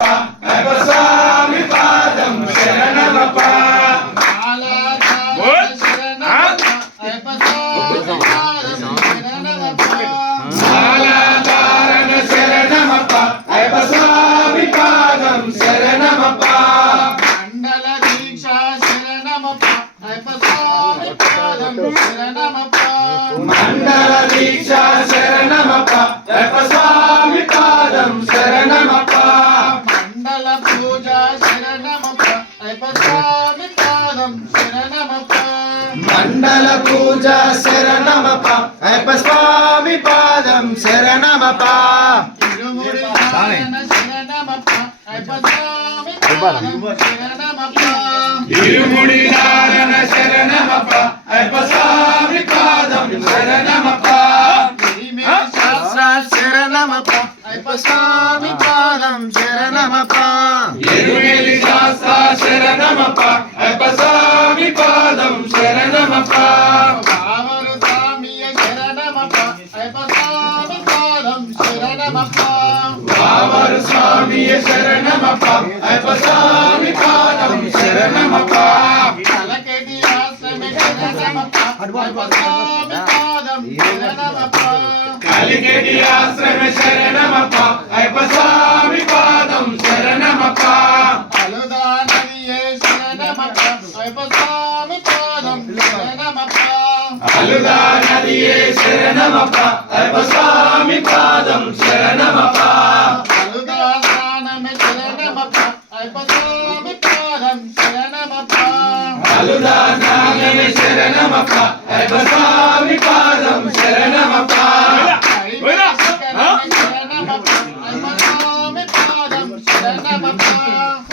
అయ్యప్ప స్వామి పాదం శరణమప్ప మాలాధారణ శరణమప్ప అయ్యప్ప స్వామి పాదం శరణమప్ప మండల దీక్ష శరణమప్ప అయ్యప్ప స్వామి పాదం శరణమప్ప మండల దీక్ష శరణమప్ప అయ్యప్ప స్వామి పాదం శరణమప్ప మండల పూజ శరణమప్ప అయ్యప్ప స్వామి పాదం శరణమప్ప మండల పూజ శరణమప్ప అయ్యప్ప స్వామి పాదం శరణమప్ప ఇరుముడి నారాయణ శరణమప్ప అయ్యప్ప స్వామి పాదం శరణమప్ప ఇరుముడి నారణ శరణమప్ప అయ్యప్ప స్వామి పాదం శరణమప్ప శాస్త్ర శరణమప్ప అయ్యప్ప స్వామి పాదం శరణమప్ప ఎరుమెలి శాస్త్ర శరణమప్ప అయ్యప్ప స్వామి పాదం శరణమప్ప కావరు స్వామియ శరణమప్ప అయ్యప్ప స్వామి పాదం శరణమప్ప వావరు స్వామియ శరణమప్ప అయ్యప్ప స్వామి పాదం శరణమప్ప కలకెటి ఆశ్రమ శరణమప్ప అయ్యప్ప స్వామి పాదం శరణమప్ప కలికెడి ఆశ్రమ శరణమప్ప అయ్యప్ప స్వామి పాదం శరణమప్ప అలుదానదియే శరణమప్ప అయ్యప్ప స్వామి పాదం శరణమప్ప అలుదా నదియే శరణమప్ప అయ్యప్ప స్వామి పాదం శరణమప్ప అలుదానమే శరణమప్ప అయ్యప్ప స్వామి పాదం శరణమప్ప అలుదా నాగమే శరణమప్ప అయ్యప్ప స్వామి పాదం శరణమప్ప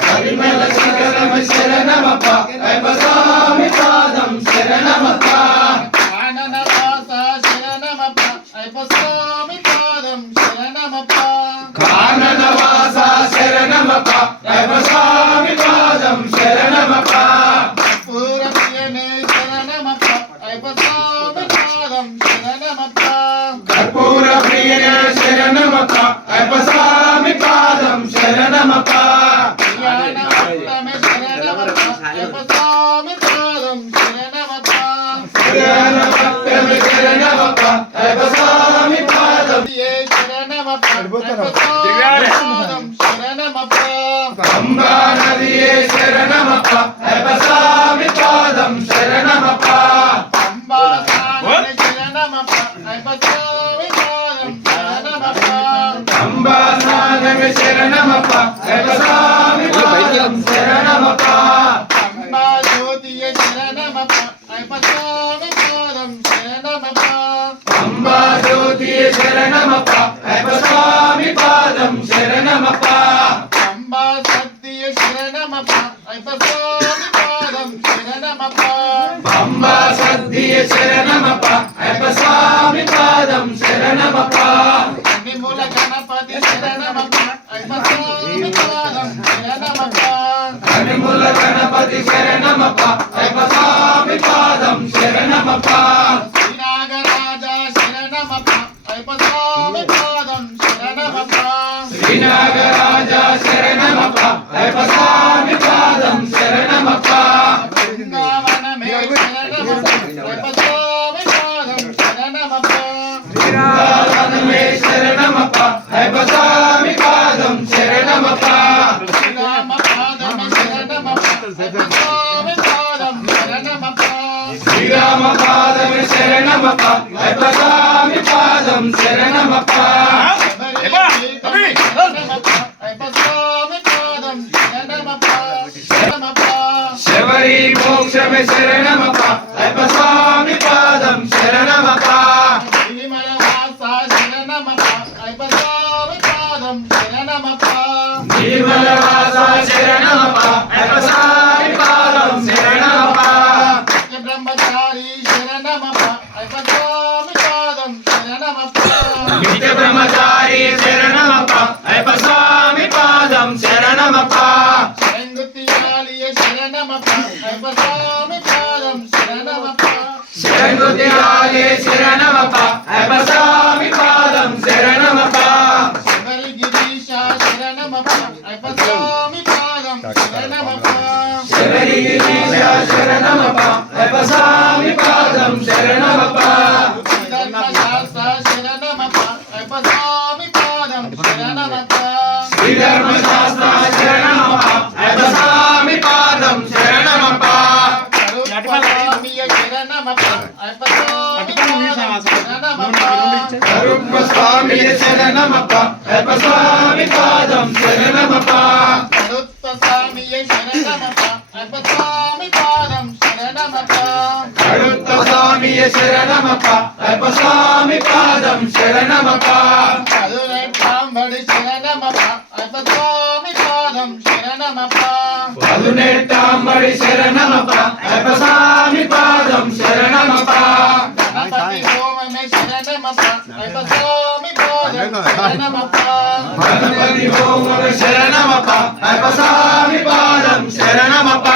పరిమళ శిఖరమ శరణమప్ప అయ్యప్ప స్వామి పాదం శరణమప్ప కాననవాస శరణమప్ప అయ్యప్ప స్వామి పాదం శరణమప్ప కాననవాస శరణమప్ప అయ్యప్ప స్వామి పాదం శరణమప్ప పూరప్రియనే శరణమప్ప అయ్యప్ప స్వామి పాదం శరణమప్ప కర్పూర ప్రియనే శరణమప్ప అయ్యప్ప స్వామి పాదం శరణమప్ప కళ్యాణవత్తమే శరణమప్ప అయ్యప్ప స్వామి పాదం శరణమప్ప శరణమప్ప శరణమప్ప అయ్యప్ప స్వామి పాదం ఏ శరణమప్ప అయ్యప్ప స్వామి పాదం శరణమప్ప పంబా నదియే శరణమప్ప అయ్యప్ప స్వామి పాదం శరణమప్ప పంబా స్నానమే శరణమప్ప అయ్యప్ప స్వామి పాదం శరణమప్ప పంబా స్నానమే శరణమప్ప అయ్యప్ప స్వామి పాదం శరణమప్ప పంబా జ్యోతియ శరణమప్ప అయ్యప్ప స్వామి పాదం శరణమప్ప పంబా జ్యోతియే శరణమప్ప అయ్యప్ప స్వామి పాదం శరణమప్ప పంబా సత్య శరణమప్ప అయ్యప్ప స్వామి పాదం శరణమప్ప పంబా సద్దియే శరణమప్ప అయ్యప్ప స్వామి పాదం శరణమప్ప కన్నిమూల గణపతి శరణమప్ప అయ్యప్ప స్వామి పాదం శరణమప్ప కనిముల గణపతి శరణమప్ప అయ్యప్ప స్వామి పాదం శరణమప్ప శ్రీనాగరాజ శరణమప్ప అయ్యప్ప స్వామి పాదం శరణమప్ప శ్రీనాగరాజ శరణమప్ప అయ్యప్ప స్వామి పాదం శరణమప్ప బృందావనమే శరణమప్ప అయ్యప్ప స్వామి పాదం శరణమప్ప బృందావనమే శరణమప్ప అయ్యప్ప స్వామి పాదం శరణమప్ప శ్రీరామ పాదమే శరణమప్ప అయ్యప్ప స్వామి పాదం శరణమప్ప శ్రీరామ పాదమే శరణమప్ప అయ్యప్ప స్వామి పాదం శరణమప్ప శబరి మోక్షమే శరణమప్ప అయ్యప్ప స్వామి పాదం శరణమప్ప నిర్మలవాస శరణమప్ప అయ్యప్ప స్వామి పాదం శరణమప్ప బ్రహ్మచారి శరణమప్ప అయ్యప్ప స్వామి పాదం శరణమప్ప నిత్య బ్రహ్మచారి శరణమప్ప అయ్యప్ప స్వామి పాదం శరణమప్ప శరణగుత్తియాలియ శరణమప్ప అయ్యప్ప స్వామి పాదం శరణమప్ప శరణగుత్తియాలే శరణమప్ప అయ్యప్ప స్వామి పాదం శరణమప్ప శబరిగిరీశ శరణమప్ప అయ్యప్ప స్వామి పాదం శరణమప్ప శబరిగిరీశ శరణమప్ప అయ్యప్ప స్వామి పాదం శరణమప్ప ధర్మశాస్త్ర శరణమప్ప అయ్యప్ప స్వామి పాదం శరణమప్ప శ్రీ ధర్మశాస్త్ర శరణమప్ప అయ్యప్ప స్వామి పాదం శరణమప్ప కరుప్ప స్వామి శరణమప్ప అయ్యప్ప స్వామి పాదం శరణమప్ప కరుప్ప స్వామి శరణమప్ప అయ్యప్ప స్వామి పాదం శరణమప్ప కరుప్ప స్వామి శరణమప్ప అయ్యప్ప స్వామి పాదం శరణమప్ప కరుణాంబడి శరణమప్ప అయ్యప్ప స్వామి పాదం శరణమప్ప పదునెట్టాంబడి శరణమప్ప అయ్యప్ప స్వామి పాదం శరణమప్ప గణపతి హోమమే శరణమప్ప అయ్యప్ప స్వామి పాదం శరణమప్ప గణపతి హోమ శరణమప్ప అయ్యప్ప స్వామి పాదం శరణమప్ప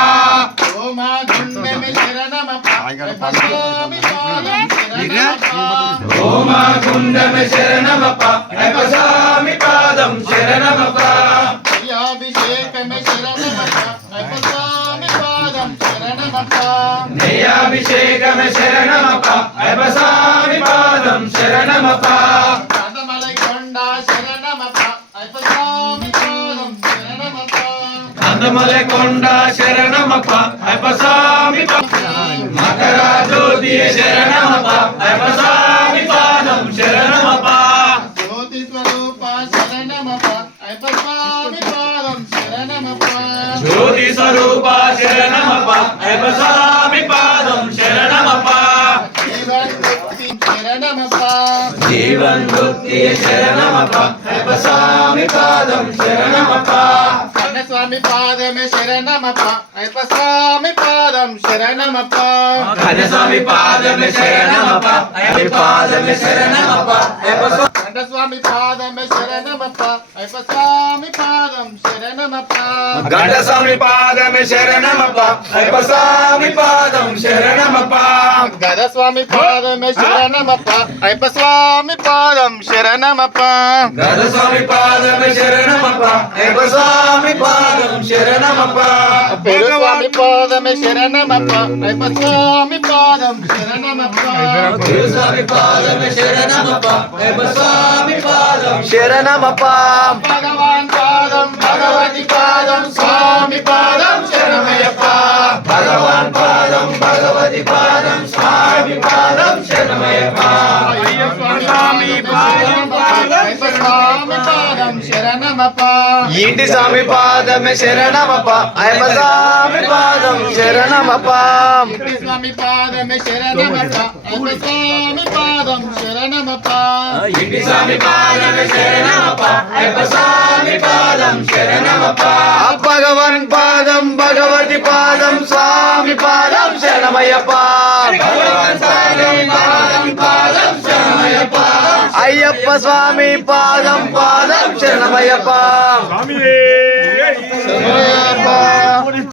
హోమా గుండెమే శరణమప్ప అయ్యప్ప స్వామి పాదం శరణమప్ప హోమా గుండమ శరణమప్ప అయ్యప్ప స్వామి పాదం శరణమప్ప అభిషేకమే శరణమప్ప అయ్యప్ప స్వామి పాదం శరణమప్ప నెయ్యాభిషేకమ శరణమప్ప అయ్యప్ప స్వామి పాదం శరణమప్ప కందమలై కొండ శరణమప్ప అయ్యప్ప స్వామి పాదం శరణమప్ప కందమల కొండ శరణమప్ప అయ్యప్ప స్వామి మకర జ్యోతి శరణమప్ప అయ్యప్ప స్వామి పాదం శరణమప్ప జ్యోతి స్వరూప శరణమప్ప అయ్యప్ప స్వామి పాదం శరణమప్ప జ్యోతి స్వరూప శరణమప్ప అయ్యప్ప స్వామి పాదం శరణమప్ప జీవన్ముక్తి శరణమప్ప జీవన్ ముక్తి శరణమప్ప అయ్యప్ప స్వామి పాదం శరణమప్ప కన్నస్వామి పాదమే శరణమప్ప అయ్యప్ప స్వామి పాదం శరణమప్ప కన్నస్వామి పాదమే శరణమప్ప అయ్యప్ప పాదమే శరణమప్ప అయ్యప్ప కంఠస్వామి పాదమే శరణమప్ప అయ్యప్ప స్వామి పాదం శరణమప్ప గండస్వామి పాదమే శరణమప్ప అయ్యప్ప స్వామి పాదం శరణమప్ప గదస్వామి పాదమే శరణమప్ప అయ్యప్ప స్వామి పాదం శరణమప్ప గండస్వామి పాదమే శరణమప్ప అయ్యప్ప స్వామి పాదం శరణమప్ప పెరుస్వామి పాదమే శరణమప్ప అయ్యప్ప స్వామి పాదం శరణమప్ప గురుస్వామి పాదమే శరణమప్ప అయ్యప్ప స్వామి పాదం శరణమప్ప భగవాన్ పాదం భగవతి పాదం స్వామి పాదం శరణమయ్యప్ప భగవాన్ పాదం భగవతి పాదం స్వామి పాదం శరణమయ్యప్ప స్వామి పాదం అయ్యప్ప స్వామి పాదం శరణమప్ప ఇంటి స్వామి పాదమే శరణమప్ప అయ్యప్ప స్వామి పాదం శరణమప్ప స్వామి పాదమే శరణమప్ప అయ్యప్ప స్వామి పాదం శరణమప్ప ఇంటి స్వామి పాదమే శరణమప్ప అయ్యప్ప స్వామి పాదం శరణమప్ప భగవన్ పాదం భగవతి పాదం స్వామి పాదం శరణమయ్యప్ప భగవన్ పాదం పాదం శరణమయ్యప్ప అయ్యప్ప స్వామి పాదం పాదం శరణమయ్యప్ప